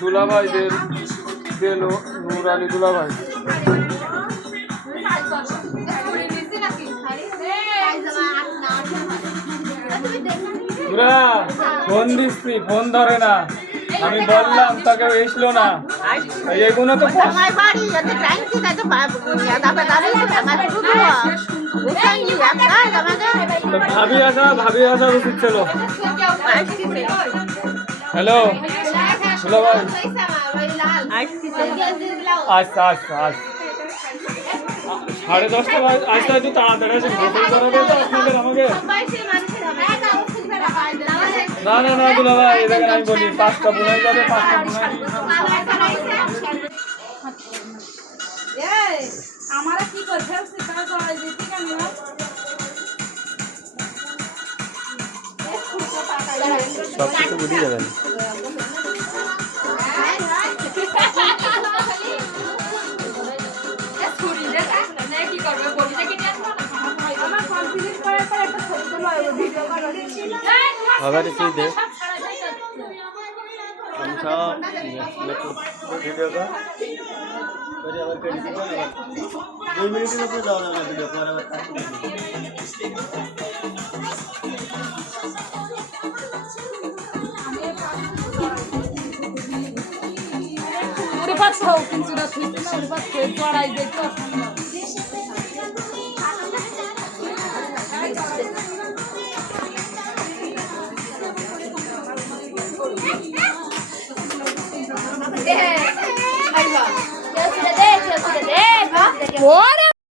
দুলাভাইদের below নূর আলী দুলাভাই phone দিচ্ছি, phone ধরে না। আমি বললাম তাকে এসলো না। এগুলো তো ভাবি আসা উচিত ছিল। হ্যালো দুলাভাই, আচ্ছা আচ্ছা আচ্ছা 10:30 আসতে একটু তাড়াতাড়ি আসে। গোসল করাবে তো আপনাদের আমাকে? না না না দুলাভাই, এই দেখেন আমি বলি 5টা বোনাই যাবে, 5টা বোনাই। আমারা কি করছে সব কিছু বুঝে যাবেন। আবার তুই দে हम सब वीडियो का फिर अगर क्रेडिट का 2 मिनट में ऊपर जाओ ना वीडियो को और पूरे पास हो किंतु ना ठीक ना पूरे पास खेत पढ़ाई देखो